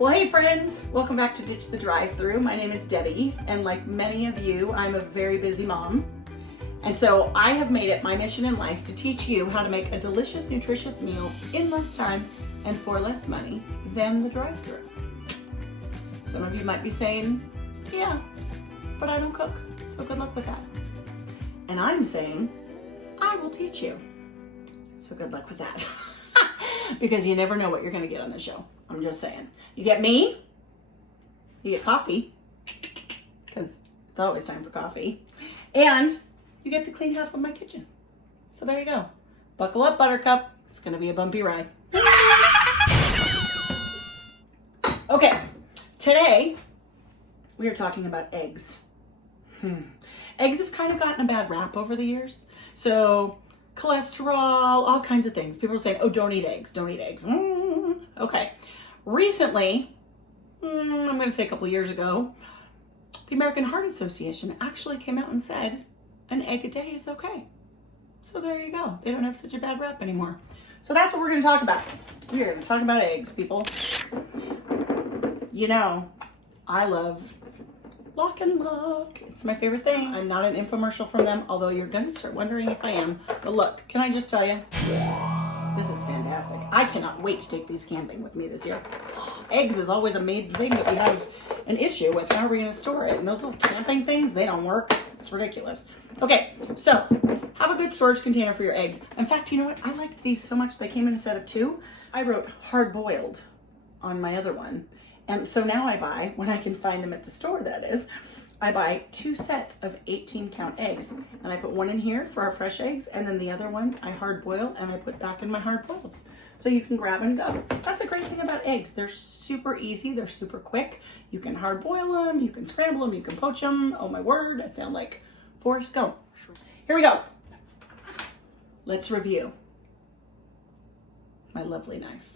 Well, hey friends, welcome back to Ditch the Drive-Thru. My name is Debbie, and like many of you, I'm a very busy mom. And so I have made it my mission in life to teach you how to make a delicious, nutritious meal in less time and for less money than the drive-thru. Some of you might be saying, yeah, but I don't cook, so good luck with that. And I'm saying, I will teach you, so good luck with that. Because you never know what you're gonna get on the show. I'm just saying. You get me, you get coffee, because it's always time for coffee, and you get the clean half of my kitchen. So there you go. Buckle up, Buttercup. It's gonna be a bumpy ride. Okay, today we are talking about eggs. Eggs have kind of gotten a bad rap over the years. So cholesterol, all kinds of things. People are saying, oh, don't eat eggs, don't eat eggs. Okay. Recently, I'm going to say a couple years ago, the American Heart Association actually came out and said an egg a day is okay. So there you go. They don't have such a bad rap anymore. So that's what we're going to talk about. We are going to talk about eggs, people. You know, I love Lock and Lock. It's my favorite thing. I'm not an infomercial from them, although you're going to start wondering if I am. But look, can I just tell you? This is fantastic. I cannot wait to take these camping with me this year. Eggs is always a main thing that we have an issue with. How are we going to store it? And those little camping things, they don't work. It's ridiculous. Okay, so have a good storage container for your eggs. In fact, you know what? I liked these so much. They came in a set of 2. I wrote hard boiled on my other one. And so now I buy, when I can find them at the store, that is, I buy 2 sets of 18 count eggs, and I put one in here for our fresh eggs, and then the other one I hard boil and I put back in my hard boiled. So you can grab and go. That's a great thing about eggs. They're super easy. They're super quick. You can hard boil them. You can scramble them. You can poach them. Oh my word, that sounds like Forrest Gump. Here we go. Let's review. My lovely knife.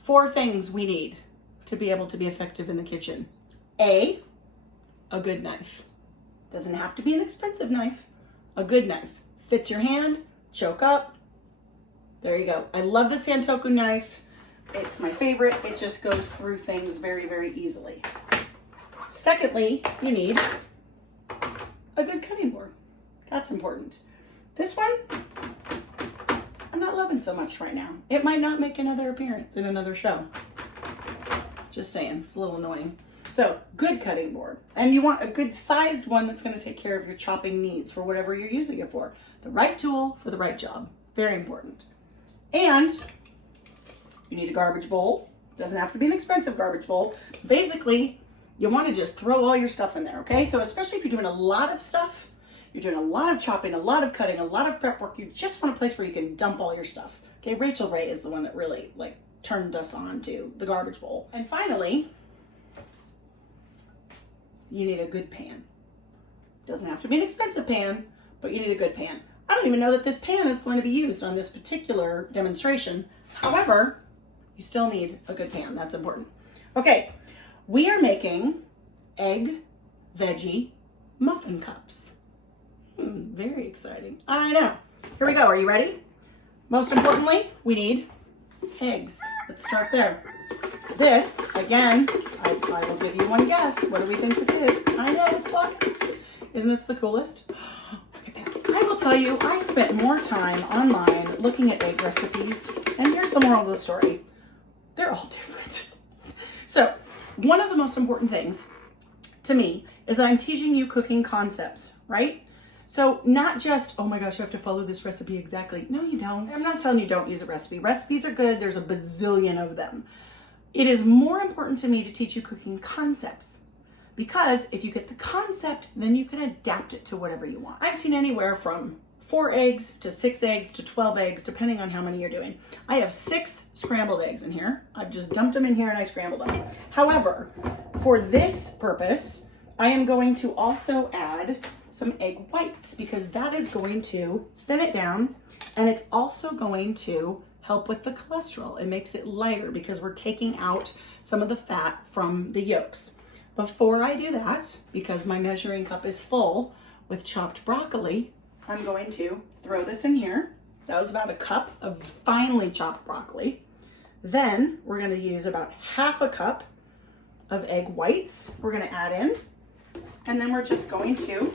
4 things we need to be able to be effective in the kitchen. A good knife. Doesn't have to be an expensive knife. A good knife. Fits your hand, choke up. There you go. I love the Santoku knife. It's my favorite. It just goes through things very, very easily. Secondly, you need a good cutting board. That's important. This one, I'm not loving so much right now. It might not make another appearance in another show. Just saying, it's a little annoying. So, good cutting board. And you want a good sized one that's going to take care of your chopping needs for whatever you're using it for. The right tool for the right job. Very important. And you need a garbage bowl. Doesn't have to be an expensive garbage bowl. Basically, you want to just throw all your stuff in there, okay? So especially if you're doing a lot of stuff, you're doing a lot of chopping, a lot of cutting, a lot of prep work, you just want a place where you can dump all your stuff. Okay, Rachel Ray is the one that really turned us on to the garbage bowl. And finally, you need a good pan. Doesn't have to be an expensive pan, but you need a good pan. I don't even know that this pan is going to be used on this particular demonstration. However, you still need a good pan. That's important. Okay, we are making egg veggie muffin cups. Very exciting. I know. Here we go. Are you ready? Most importantly, we need eggs. Let's start there. This, again, I will give you one guess. What do we think this is? I know, it's luck. Isn't this the coolest? Look at that. I will tell you, I spent more time online looking at egg recipes, and here's the moral of the story. They're all different. So, one of the most important things to me is that I'm teaching you cooking concepts, right? So not just, oh my gosh, you have to follow this recipe exactly. No, you don't. I'm not telling you don't use a recipe. Recipes are good. There's a bazillion of them. It is more important to me to teach you cooking concepts, because if you get the concept, then you can adapt it to whatever you want. I've seen anywhere from 4 eggs to 6 eggs to 12 eggs, depending on how many you're doing. I have 6 scrambled eggs in here. I've just dumped them in here and I scrambled them. However, for this purpose, I am going to also add some egg whites, because that is going to thin it down, and it's also going to help with the cholesterol. It makes it lighter because we're taking out some of the fat from the yolks. Before I do that, because my measuring cup is full with chopped broccoli, I'm going to throw this in here. That was about a cup of finely chopped broccoli. Then we're gonna use about half a cup of egg whites we're gonna add in. And then we're just going to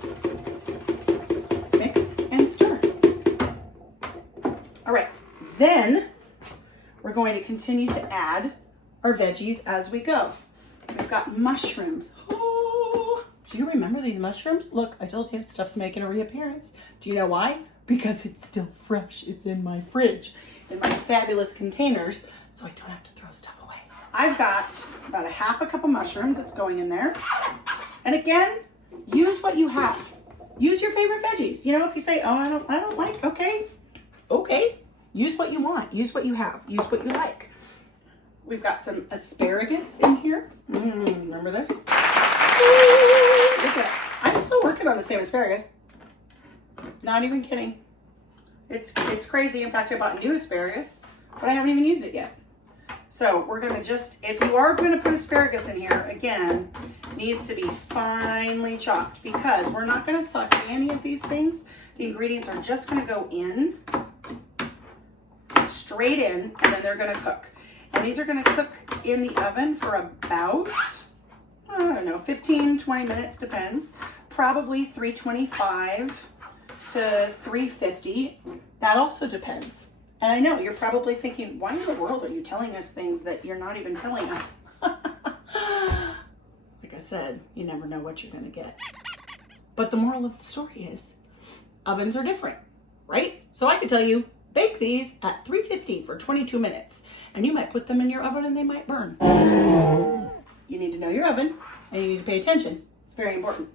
mix and stir. All right, then we're going to continue to add our veggies as we go. We've got mushrooms. Oh, do you remember these mushrooms? Look, I told you, stuff's making a reappearance. Do you know why? Because it's still fresh. It's in my fridge, in my fabulous containers, so I don't have to throw stuff away. I've got about a half a cup of mushrooms that's going in there. And again, use what you have. Use your favorite veggies. You know, if you say, oh, I don't like, okay. Use what you want. Use what you have. Use what you like. We've got some asparagus in here. Remember this? Look at it. I'm still working on the same asparagus. Not even kidding. It's crazy. In fact, I bought new asparagus, but I haven't even used it yet. So we're gonna just, if you are gonna put asparagus in here, again, needs to be finely chopped because we're not gonna saute any of these things. The ingredients are just gonna go in, straight in, and then they're gonna cook. And these are gonna cook in the oven for about, I don't know, 15, 20 minutes, depends. Probably 325 to 350. That also depends. And I know you're probably thinking, why in the world are you telling us things that you're not even telling us? Like I said, you never know what you're gonna get. But the moral of the story is, ovens are different, right? So I could tell you, bake these at 350 for 22 minutes, and you might put them in your oven and they might burn. You need to know your oven, and you need to pay attention. It's very important.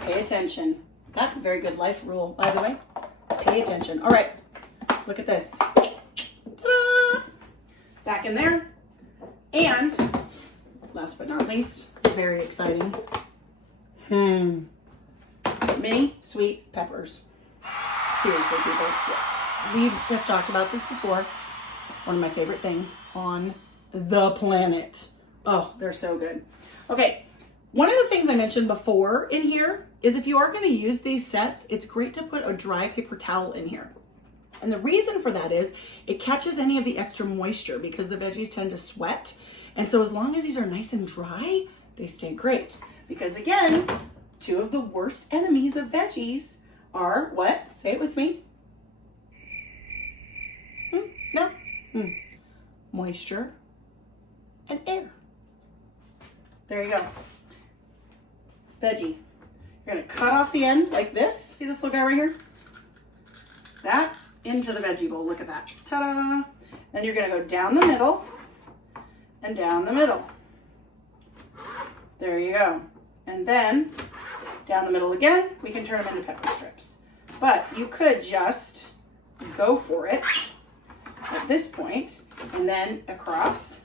Pay attention. That's a very good life rule, by the way. Pay attention. All right, look at this. Ta-da! Back in there. And last but not least, very exciting. Mini sweet peppers. Seriously, people. We have talked about this before. One of my favorite things on the planet. Oh, they're so good. Okay, one of the things I mentioned before in here is if you are going to use these sets, it's great to put a dry paper towel in here. And the reason for that is it catches any of the extra moisture because the veggies tend to sweat. And so as long as these are nice and dry, they stay great. Because again, two of the worst enemies of veggies are what? Say it with me. No? Moisture and air. There you go. Veggie. You're gonna cut off the end like this. See this little guy right here? That into the veggie bowl. Look at that. Ta-da! Then you're gonna go down the middle and down the middle. There you go. And then down the middle again, we can turn them into pepper strips. But you could just go for it at this point and then across.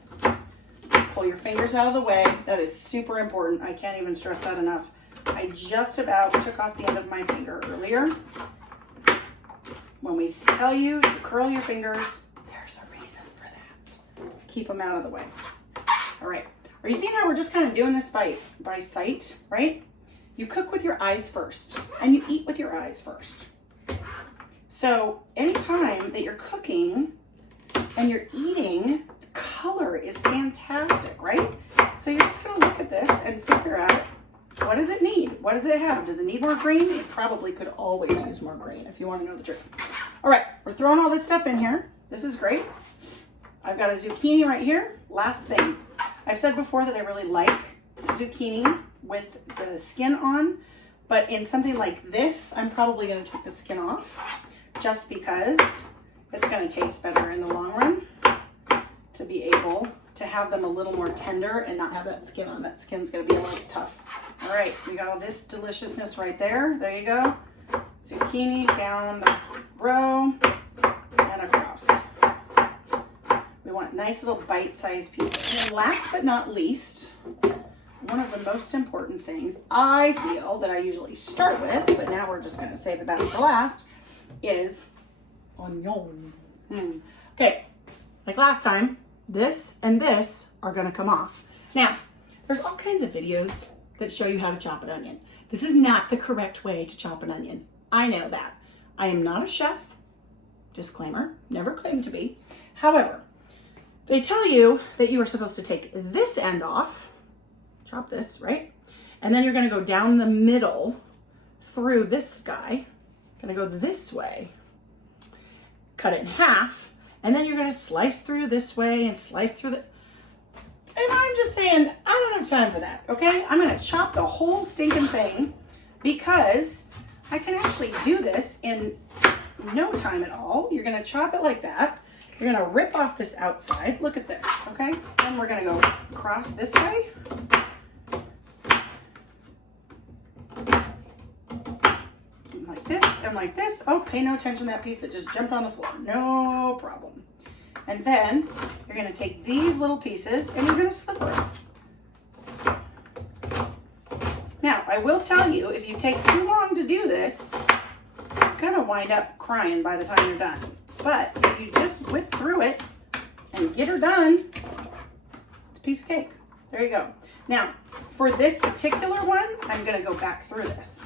Pull your fingers out of the way. That is super important. I can't even stress that enough. I just about took off the end of my finger earlier. When we tell you to curl your fingers, there's a reason for that. Keep them out of the way. All right. Are you seeing how we're just kind of doing this by sight, right? You cook with your eyes first, and you eat with your eyes first. So anytime that you're cooking and you're eating, the color is fantastic, right? So you're just gonna look at this and figure out, what does it need? What does it have? Does it need more green? It probably could always use more green if you want to know the truth. All right, we're throwing all this stuff in here. This is great. I've got a zucchini right here. Last thing. I've said before that I really like zucchini with the skin on, but in something like this, I'm probably going to take the skin off just because it's going to taste better in the long run to be able to have them a little more tender and not have that skin on. That skin's going to be a little tough. All right, we got all this deliciousness right there. There you go. Zucchini down the row and across. We want nice little bite-sized pieces. And then last but not least, one of the most important things I feel that I usually start with, but now we're just going to save the best for last, is onion. Okay, like last time, this and this are going to come off. Now, there's all kinds of videos that show you how to chop an onion. This is not the correct way to chop an onion. I know that. I am not a chef. Disclaimer, never claimed to be. However, They tell you that you are supposed to take this end off, chop this, right? And then you're gonna go down the middle through this guy, gonna go this way, cut it in half, and then you're gonna slice through this way and slice through the, and I'm just saying, I don't have time for that, okay? I'm gonna chop the whole stinking thing because I can actually do this in no time at all. You're gonna chop it like that. You're gonna rip off this outside. Look at this, okay? Then we're gonna go across this way. Like this and like this. Oh, pay no attention to that piece that just jumped on the floor. No problem. And then you're gonna take these little pieces and you're gonna sliver it. Now, I will tell you, if you take too long to do this, you're gonna wind up crying by the time you're done. But if you just whip through it and get her done, it's a piece of cake. There you go. Now, for this particular one, I'm gonna go back through this.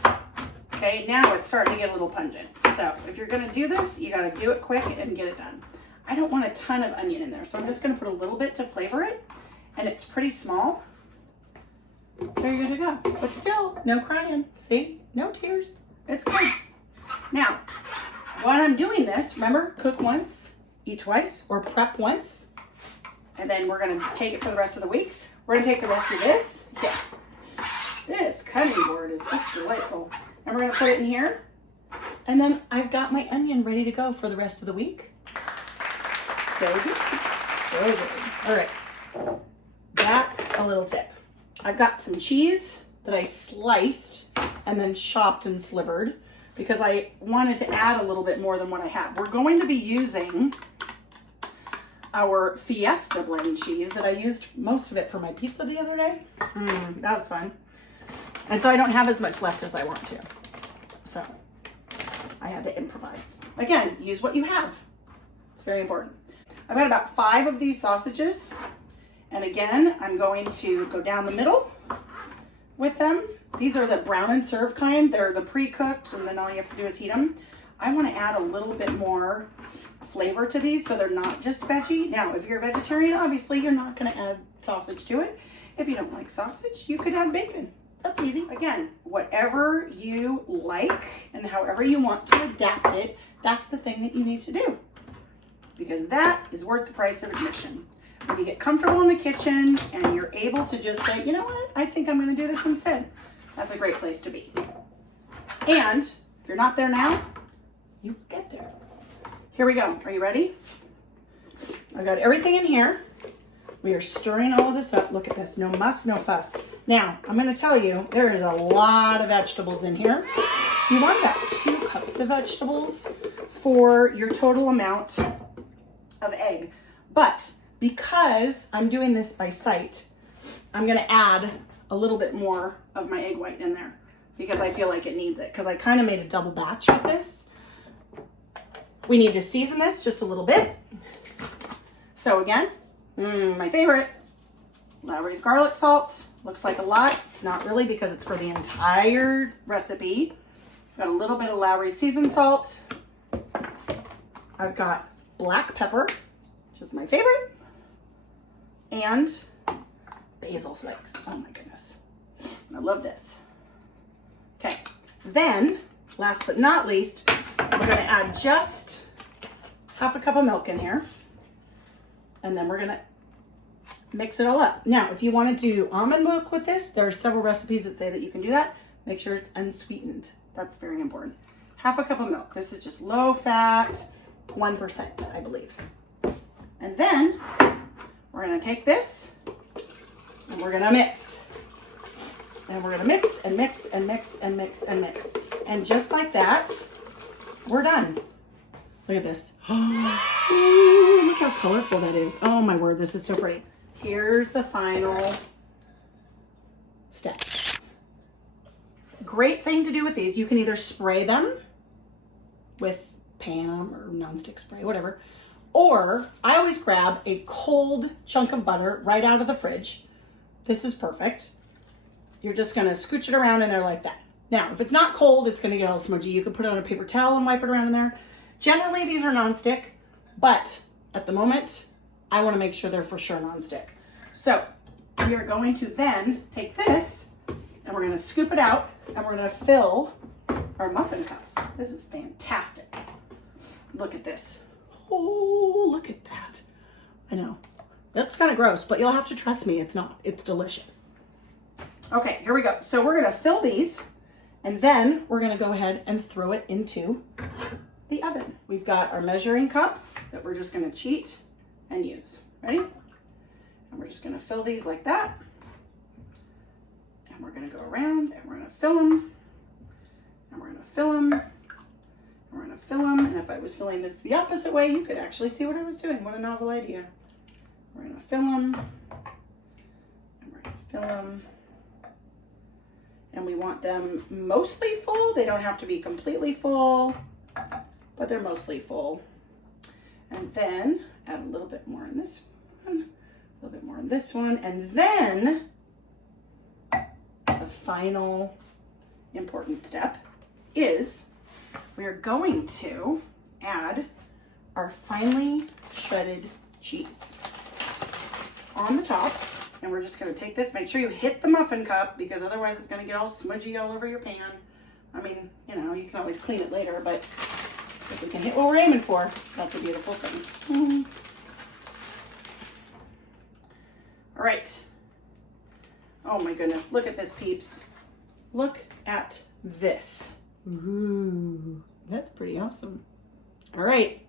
Okay, now it's starting to get a little pungent. So if you're gonna do this, you gotta do it quick and get it done. I don't want a ton of onion in there, so I'm just gonna put a little bit to flavor it, and it's pretty small. So you're good to go. But still, no crying. See? No tears. It's good. Now, while I'm doing this, remember, cook once, eat twice, or prep once, and then we're gonna take it for the rest of the week. We're gonna take the rest of this. Yeah. This cutting board is just delightful. And we're gonna put it in here. And then I've got my onion ready to go for the rest of the week. So good, so good. All right, that's a little tip. I've got some cheese that I sliced and then chopped and slivered because I wanted to add a little bit more than what I have. We're going to be using our Fiesta blend cheese that I used most of it for my pizza the other day. That was fun. And so I don't have as much left as I want to. So I had to improvise. Again, use what you have. It's very important. I've got about 5 of these sausages. And again, I'm going to go down the middle with them. These are the brown and serve kind. They're the pre-cooked, and then all you have to do is heat them. I want to add a little bit more flavor to these so they're not just veggie. Now, if you're a vegetarian, obviously you're not going to add sausage to it. If you don't like sausage, you could add bacon. That's easy. Again, whatever you like and however you want to adapt it, that's the thing that you need to do. Because that is worth the price of admission. When you get comfortable in the kitchen and you're able to just say, you know what, I think I'm gonna do this instead. That's a great place to be. And if you're not there now, you get there. Here we go. Are you ready? I've got everything in here. We are stirring all of this up. Look at this. No muss, no fuss. Now, I'm gonna tell you, there is a lot of vegetables in here. You want about 2 cups of vegetables for your total amount of egg. But because I'm doing this by sight, I'm gonna add a little bit more of my egg white in there because I feel like it needs it, because I kind of made a double batch with this. We need to season this just a little bit. So again, my favorite, Lowry's garlic salt. Looks like a lot. It's not really because it's for the entire recipe. Got a little bit of Lowry's seasoned salt. I've got black pepper, which is my favorite, and basil flakes. Oh my goodness. I love this. Okay, then last but not least, we're gonna add just half a cup of milk in here, and then we're gonna mix it all up. Now, if you want to do almond milk with this, there are several recipes that say that you can do that. Make sure it's unsweetened. That's very important. Half a cup of milk. This is just low fat, 1%, I believe. And then we're gonna take this and we're gonna mix. And we're gonna mix and mix and mix and mix and mix. And just like that, we're done. Look at this. Ooh, look how colorful that is. Oh my word, this is so pretty. Here's the final step. Great thing to do with these, you can either spray them with Pam or nonstick spray, whatever, or I always grab a cold chunk of butter right out of the fridge. This is perfect. You're just gonna scooch it around in there like that. Now, if it's not cold, it's gonna get all smudgy. You can put it on a paper towel and wipe it around in there. Generally, these are nonstick, but at the moment, I want to make sure they're for sure nonstick. So we are going to then take this and we're going to scoop it out and we're going to fill our muffin cups. This is fantastic. Look at this. Oh, look at that. I know. That's kind of gross, but you'll have to trust me. It's not. It's delicious. Okay, here we go. So we're going to fill these and then we're going to go ahead and throw it into the oven. We've got our measuring cup that we're just going to cheat and use. Ready? And we're just going to fill these like that. And we're going to go around and we're going to fill them. And we're going to fill them. And we're going to fill them. And if I was filling this the opposite way, you could actually see what I was doing. What a novel idea. We're going to fill them. And we're going to fill them. And we want them mostly full. They don't have to be completely full, but they're mostly full. And then add a little bit more in this one, a little bit more in this one, and then the final important step is we're going to add our finely shredded cheese on the top. And we're just going to take this, make sure you hit the muffin cup because otherwise it's going to get all smudgy all over your pan. I mean, you know, you can always clean it later, but if we can hit what we're aiming for, that's a beautiful thing. All right. Oh my goodness, look at this, peeps. Look at this. Ooh, that's pretty awesome. All right.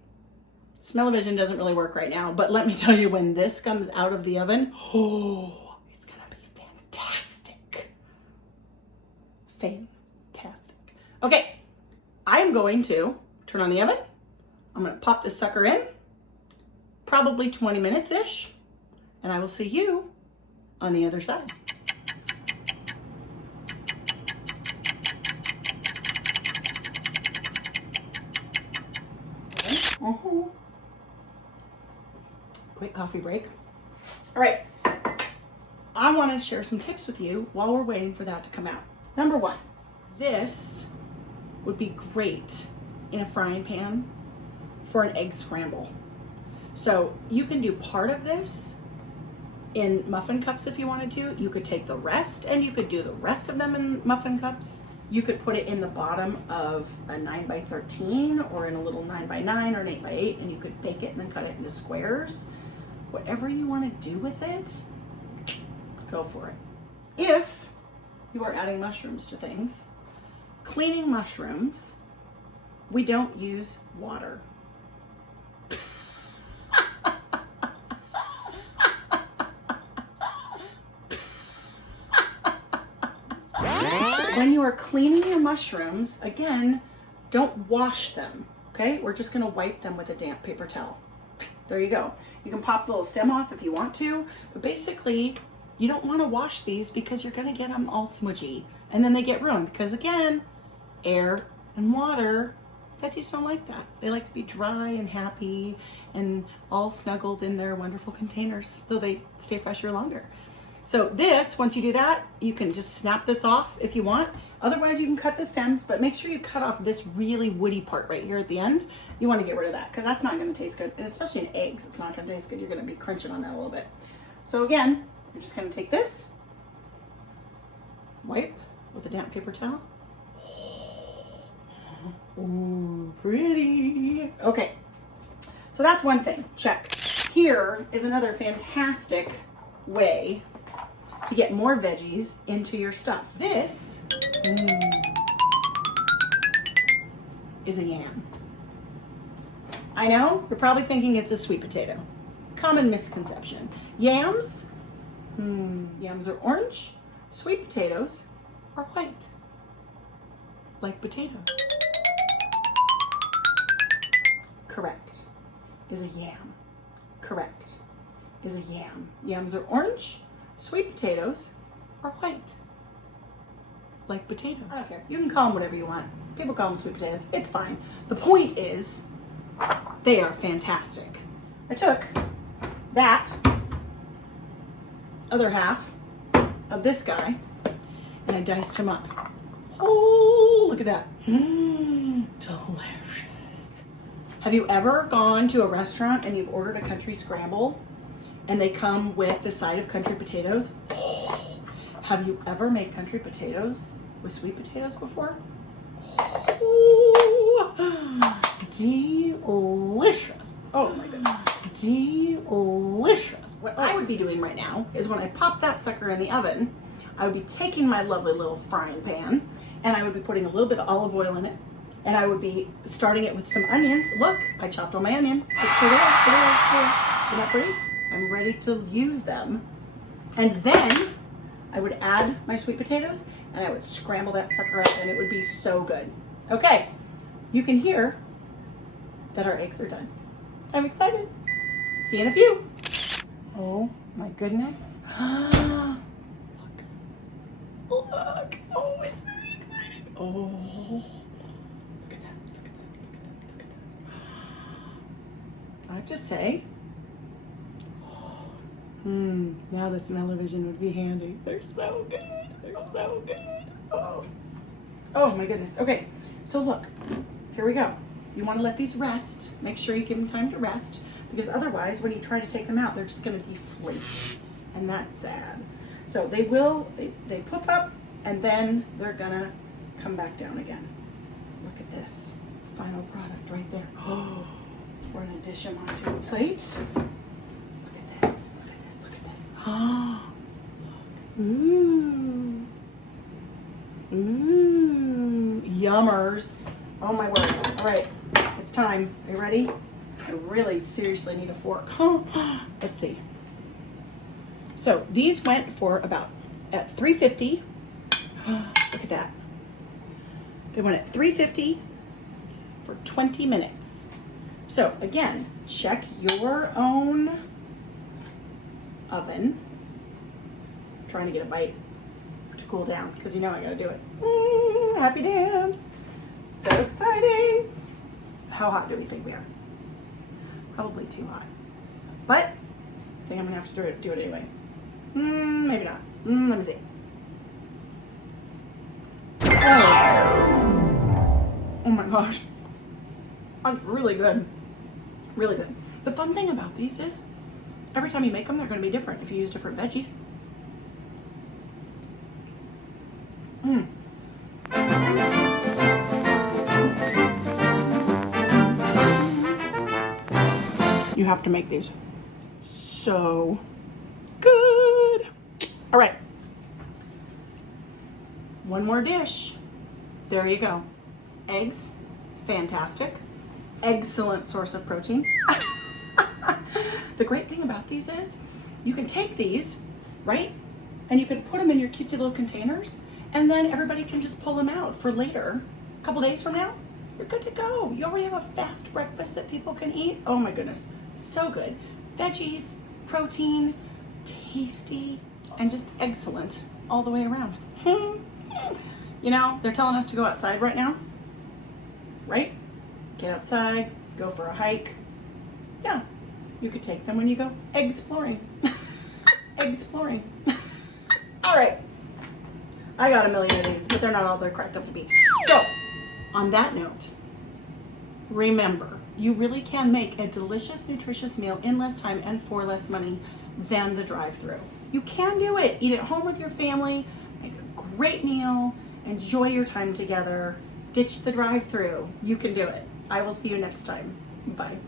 Smell-o-vision doesn't really work right now, but let me tell you, when this comes out of the oven, oh, it's gonna be fantastic. Fantastic. Okay, I'm going to turn on the oven. I'm gonna pop this sucker in, probably 20 minutes-ish, and I will see you on the other side. Okay. Quick coffee break. All right, I want to share some tips with you while we're waiting for that to come out. Number one, this would be great in a frying pan for an egg scramble. So you can do part of this in muffin cups if you wanted to. You could take the rest and you could do the rest of them in muffin cups. You could put it in the bottom of a 9x13 or in a little 9x9 or an 8x8, and you could bake it and then cut it into squares. Whatever you want to do with it, go for it. If you are adding mushrooms to things, cleaning mushrooms, we don't use water. When you are cleaning your mushrooms, again, don't wash them, okay? We're just gonna wipe them with a damp paper towel. There you go. You can pop the little stem off if you want to, but basically, you don't wanna wash these because you're gonna get them all smudgy, and then they get ruined, because again, air and water, veggies don't like that. They like to be dry and happy and all snuggled in their wonderful containers so they stay fresher longer. So this, once you do that, you can just snap this off if you want. Otherwise, you can cut the stems, but make sure you cut off this really woody part right here at the end. You want to get rid of that because that's not going to taste good. And especially in eggs, it's not going to taste good. You're going to be crunching on that a little bit. So again, you're just going to take this, wipe with a damp paper towel. Ooh, pretty. Okay, so that's one thing. Check. Here is another fantastic way to get more veggies into your stuff. This is a yam. I know, you're probably thinking it's a sweet potato. Common misconception. Yams, yams are orange. Sweet potatoes are white, like potatoes. Correct. Is a yam. Correct. Is a yam. Yams are orange. Sweet potatoes are white, like potatoes. I don't care. You can call them whatever you want. People call them sweet potatoes. It's fine. The point is, they are fantastic. I took that other half of this guy and I diced him up. Oh, look at that. Delicious. Have you ever gone to a restaurant and you've ordered a country scramble and they come with the side of country potatoes. Have you ever made country potatoes with sweet potatoes before? Delicious. Oh my goodness. Delicious. What I would be doing right now is when I pop that sucker in the oven, I would be taking my lovely little frying pan and I would be putting a little bit of olive oil in it, and I would be starting it with some onions. Look, I chopped all my onion. Look, isn't that pretty? I'm ready to use them. And then I would add my sweet potatoes and I would scramble that sucker up and it would be so good. Okay, you can hear that our eggs are done. I'm excited. See you in a few. Oh my goodness. Look. Look. Oh, it's very exciting. Oh, look at that. Look at that. Look at that. Look at that. I have to say, now the smell-o-vision would be handy. They're so good. They're so good. Oh my goodness. Okay, so look, here we go. You want to let these rest. Make sure you give them time to rest, because otherwise when you try to take them out, they're just going to deflate, and that's sad. So they poof up and then they're gonna come back down again. Look at this final product right there. Oh, we're gonna dish them onto a plate. Look at this, look at this, look at this. Oh, ooh, ooh, yummers. Oh my word. All right, it's time. Are you ready? I really seriously need a fork. Let's see. So these went for about at $3.50. Look at that. They went at $3.50 for 20 minutes. So again, check your own oven. I'm trying to get a bite to cool down because you know I gotta do it. Happy dance. So exciting. How hot do we think we are? Probably too hot. But I think I'm gonna have to do it anyway. Maybe not. Let me see. Oh my gosh. That's really good. Really good. The fun thing about these is every time you make them, they're going to be different if you use different veggies. You have to make these so good. All right. One more dish. There you go. Eggs, fantastic. Excellent source of protein. The great thing about these is you can take these, right? And you can put them in your cutesy little containers, and then everybody can just pull them out for later. A couple days from now, you're good to go. You already have a fast breakfast that people can eat. Oh my goodness, so good. Veggies, protein, tasty, and just excellent all the way around. You know, they're telling us to go outside right now, right? Get outside, go for a hike. Yeah, you could take them when you go egg-sploring. Egg-sploring. All right, I got a million of these, but they're not all they're cracked up to be. So, on that note, remember, you really can make a delicious, nutritious meal in less time and for less money than the drive-thru. You can do it. Eat at home with your family, make a great meal, enjoy your time together, ditch the drive-thru. You can do it. I will see you next time. Bye.